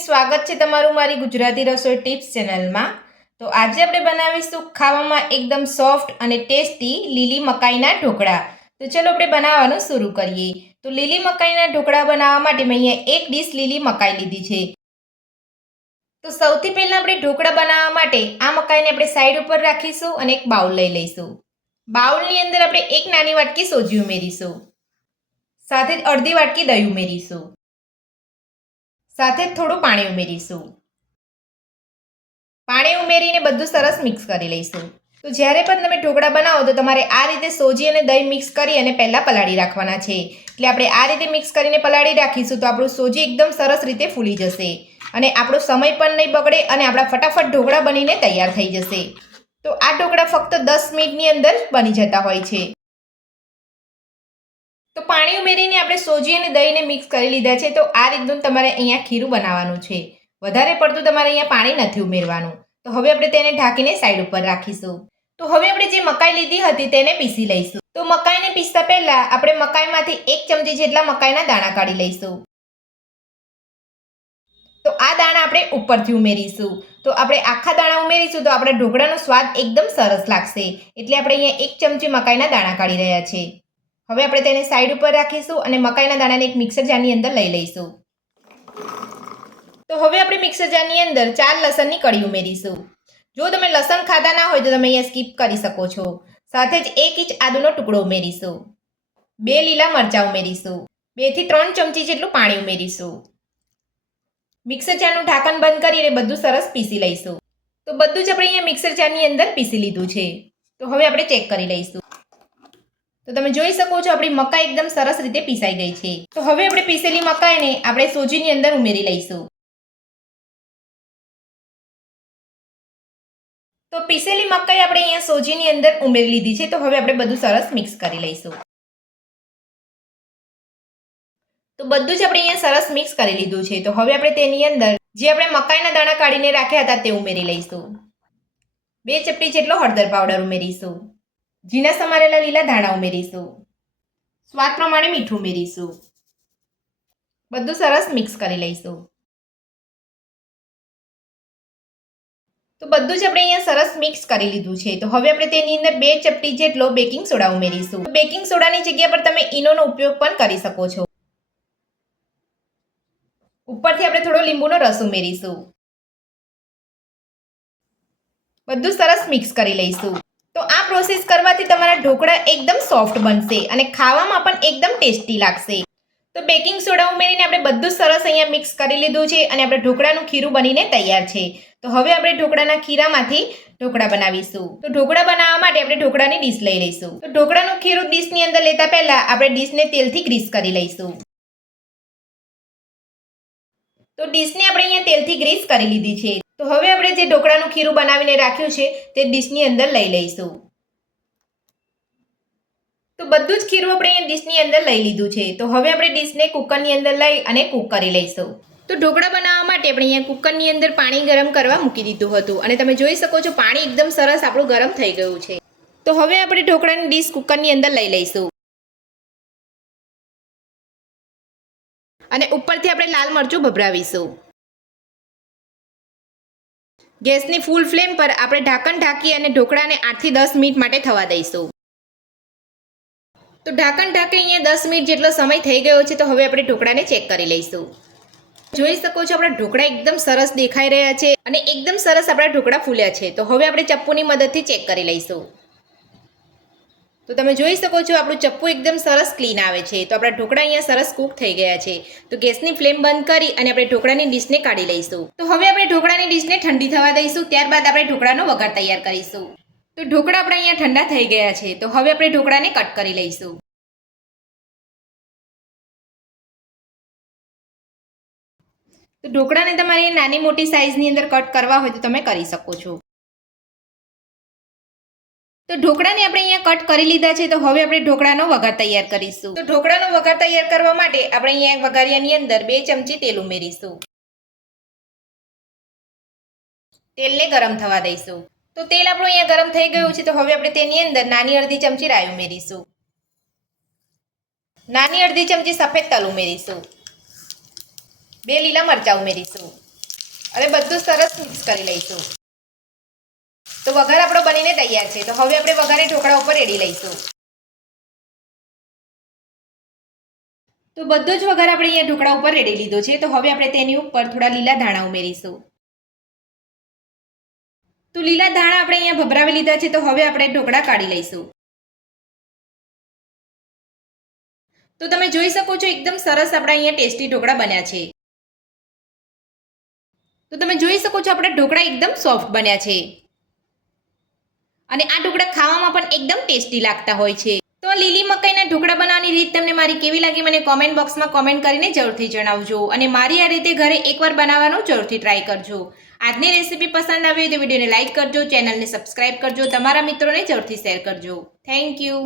Friends, સ્વાગત છે તમારું મારી ગુજરાતી રસોઈ ટિપ્સ ચેનલમાં। તો આજે આપણે બનાવીશું ખાવામાં એકદમ સોફ્ટ અને ટેસ્ટી લીલી મકાઈના ઢોકળા। તો ચલો આપણે બનાવવાનું શરૂ કરીએ। તો લીલી મકાઈના ઢોકળા બનાવવા માટે મેં અહીંયા એક ડીશ લીલી મકાઈ લીધી છે। તો સૌથી પહેલાં આપણે ઢોકળા બનાવવા માટે આ મકાઈને આપણે સાઈડ ઉપર રાખીશું અને એક બાઉલ લઈ લઈશું। બાઉલની અંદર આપણે એક નાની વાટકી સોજી ઉમેરીશું, સાથે જ અડધી વાટકી દહીં ઉમેરીશું, સાથે થોડું પાણી ઉમેરીશું। પાણી ઉમેરીને બધું સરસ મિક્સ કરી લઈશું। તો જ્યારે પણ તમે ઢોકળા બનાવો તો તમારે આ રીતે સોજી અને દહીં મિક્સ કરી અને પહેલાં પલાળી રાખવાના છે। એટલે આપણે આ રીતે મિક્સ કરીને પલાળી રાખીશું તો આપણું સોજી એકદમ સરસ રીતે ફૂલી જશે અને આપણો સમય પણ નહીં બગડે અને આપણા ફટાફટ ઢોકળા બનીને તૈયાર થઈ જશે। તો આ ઢોકળા ફક્ત 10 મિનિટની અંદર બની જતા હોય છે। તો પાણી ઉમેરીને આપણે સોજી અને દહીંને મિક્સ કરી લીધા છે। તો આ રીતનું તમારે અહીંયા ખીરું બનાવવાનું છે, વધારે પડતું તમારે અહીંયા પાણી નથી ઉમેરવાનું। તો હવે આપણે તેને ઢાંકીને સાઈડ ઉપર રાખીશું। તો હવે આપણે જે મકાઈ લીધી હતી તેને પીસી લઈશું। તો મકાઈને પીસતા પહેલા આપણે મકાઈમાંથી 1 ચમચી જેટલા મકાઈના દાણા કાઢી લઈશું। તો આ દાણા આપણે ઉપરથી ઉમેરીશું। તો આપણે આખા દાણા ઉમેરીશું તો આપણા ઢોકળાનો સ્વાદ એકદમ સરસ લાગશે, એટલે આપણે અહીંયા 1 ચમચી મકાઈના દાણા કાઢી રહ્યા છે। હવે આપણે તેને સાઈડ ઉપર રાખીશું અને મકાઈના દાણાને એક મિક્સર જારની અંદર લઈ લઈશું। તો હવે આપણે મિક્સર જારની અંદર 4 લસણની કળી ઉમેરીશું। જો તમે લસણ ખાતા ના હોય તો તમે અહીંયા સ્કીપ કરી શકો છો। સાથે જ 1 ઇંચ આદુનો ટુકડો ઉમેરીશું, 2 લીલા મરચાં ઉમેરીશું, 2 થી 3 ચમચી જેટલું પાણી ઉમેરીશું। મિક્સર જારનું ઢાંકણ બંધ કરીને બધું સરસ પીસી લઈશું। તો બધું જ આપણે અહીંયા મિક્સર જારની અંદર પીસી લીધું છે। તો હવે આપણે ચેક કરી લઈશું। તો તમે જોઈ શકો છો આપણી મકાઈ એકદમ સરસ રીતે પીસાઈ ગઈ છે। તો હવે આપણે પીસેલી મકાઈને આપણે સોજીની અંદર ઉમેરી લઈશું। તો પીસેલી મકાઈ આપણે અહીંયા સોજીની અંદર ઉમેરી લીધી છે। તો હવે આપણે બધું સરસ મિક્સ કરી લઈશું। તો બધું જ આપણે અહીંયા સરસ મિક્સ કરી લીધું છે। તો હવે આપણે તેની અંદર જે આપણે મકાઈના દાણા કાઢીને રાખ્યા હતા તે ઉમેરી લઈશું। 2 ચપટી જેટલો હળદર પાવડર ઉમેરીશું, ઝીણા સમારેલા લીલા ધાણા ઉમેરીશું, સ્વાદ પ્રમાણે મીઠું ઉમેરીશું। બધું સરસ મિક્સ કરી લઈશું। તો બધું જ આપણે અહીંયા સરસ મિક્સ કરી લીધું છે। તો હવે આપણે તેની અંદર 2 ચપટી જેટલો બેકિંગ સોડા ઉમેરીશું। બેકિંગ સોડાની જગ્યા પર તમે ઈનોનો ઉપયોગ પણ કરી શકો છો। ઉપરથી આપણે થોડો લીંબુનો રસ ઉમેરીશું। બધું સરસ મિક્સ કરી લઈશું। તો આ પ્રોસેસ કરવાથી તમારા ઢોકળા એકદમ સોફ્ટ બનશે અને ખાવામાં પણ એકદમ ટેસ્ટી લાગશે। તો બેકિંગ સોડા ઉમેરીને આપણે બધું સરસ અહીંયા મિક્સ કરી લીધું છે અને આપણે ઢોકળાનું ખીરું બનીને તૈયાર છે। તો હવે આપણે ઢોકળાના ખીરામાંથી ઢોકળા બનાવીશું। તો ઢોકળા બનાવવા માટે આપણે ઢોકળાની ડીશ લઈ લઈશું। તો ઢોકળાનું ખીરું ડીશની અંદર લેતા પહેલા આપણે ડીશને તેલથી ગ્રીસ કરી લઈશું। તો ડીશને આપણે અહીંયા તેલથી ગ્રીસ કરી લીધી છે। તો હવે આપણે જે ઢોકળાનું ખીરું બનાવીને રાખ્યું છે તે ડીશની અંદર લઈ લઈશું। તો બધું જ ખીરું આપણે અહીંયા ડીશની અંદર લઈ લીધું છે। તો હવે આપણે ડીશને કુકરની અંદર લઈ અને કૂક કરી લઈશું। તો ઢોકળા બનાવવા માટે આપણે અહીંયા કુકરની અંદર પાણી ગરમ કરવા મૂકી દીધું હતું અને તમે જોઈ શકો છો પાણી એકદમ સરસ આપણું ગરમ થઈ ગયું છે। તો હવે આપણે ઢોકળાની ડીશ કુકરની અંદર લઈ લઈશું અને ઉપરથી આપણે લાલ મરચું ભભરાવીશું। ગેસની ફૂલ ફ્લેમ પર આપણે ઢાંકણ ઢાંકી અને ઢોકળાને 8 થી 10 મિનિટ માટે થવા દઈશું। તો ઢાંકણ ઢાંકી અહીંયા 10 મિનિટ જેટલો સમય થઈ ગયો છે। તો હવે આપણે ઢોકળાને ચેક કરી લઈશું। જોઈ શકો છો આપણા ઢોકળા એકદમ સરસ દેખાઈ રહ્યા છે અને એકદમ સરસ આપણા ઢોકળા ફૂલ્યા છે। તો હવે આપણે ચપ્પુની મદદથી ચેક કરી લઈશું। તો તમે જોઈ શકો છો આપણું ચપ્પુ એકદમ સરસ ક્લીન આવે છે। તો આપણા ઢોકળા અહીંયા સરસ કૂક થઈ ગયા છે। તો ગેસની ફ્લેમ બંધ કરી અને આપણે ઢોકળાની ડીશને કાઢી લઈશું। તો હવે આપણે ઢોકળાની ડીશને ઠંડી થવા દઈશું, ત્યારબાદ આપણે ઢોકળાનો વઘાર તૈયાર કરીશું। તો ઢોકળા આપણા અહીંયા ઠંડા થઈ ગયા છે। તો હવે આપણે ઢોકળાને કટ કરી લઈશું। તો ઢોકળાને તમારે નાની મોટી સાઇઝની અંદર કટ કરવા હોય તો તમે કરી શકો છો। તો ઢોકળાને આપણે અહીંયા કટ કરી લીધા છે। તો હવે આપણે ઢોકળાનો વઘાર તૈયાર કરીશું। તો ઢોકળાનો વઘાર તૈયાર કરવા માટે આપણે અહીંયા વઘારિયાની અંદર 2 ચમચી તેલ ઉમેરીશું। તેલને ગરમ થવા દઈશું। તો તેલ આપણું અહીંયા ગરમ થઈ ગયું છે। તો હવે આપણે તેની અંદર નાની અડધી ચમચી રાઈ ઉમેરીશું, નાની અડધી ચમચી સફેદ તલ ઉમેરીશું, 2 લીલા મરચાં ઉમેરીશું, હવે બધું સરસ મિક્સ કરી લઈશું. તો વઘાર આપણો બનીને તૈયાર છે. તો હવે આપણે વઘારને ઢોકળા ઉપર રેડી લઈશું. તો બધો જ વઘાર આપણે અહીંયા ઢોકળા ઉપર રેડી લીધો છે. તો હવે આપણે તેની ઉપર થોડા લીલા ધાણા ઉમેરીશું. તો લીલા ધાણા આપણે અહીંયા ભભરાવી લીધા છે. તો હવે આપણે ઢોકળા કાઢી લઈશું. તો તમે જોઈ શકો છો એકદમ સરસ આપણા અહીંયા ટેસ્ટી ઢોકળા બન્યા છે. તો તમે જોઈ શકો છો આપણા ઢોકળા એકદમ સોફ્ટ બન્યા છે અને આ ઢોકળા ખાવામાં પણ એકદમ ટેસ્ટી લાગતા હોય છે. તો લીલી મકાઈના ઢોકળા બનાવવાની રીત તમને મારી કેવી લાગી મને કોમેન્ટ બોક્સમાં કોમેન્ટ કરીને જરૂરથી જણાવજો અને મારી આ રીતે ઘરે એકવાર બનાવવાનો જરૂરથી ટ્રાય કરજો. આજની રેસીપી પસંદ આવી હોય તો વિડીયોને લાઇક કરજો, ચેનલને સબસ્ક્રાઇબ કરજો, તમારા મિત્રોને જરૂરથી શેર કરજો. Thank you.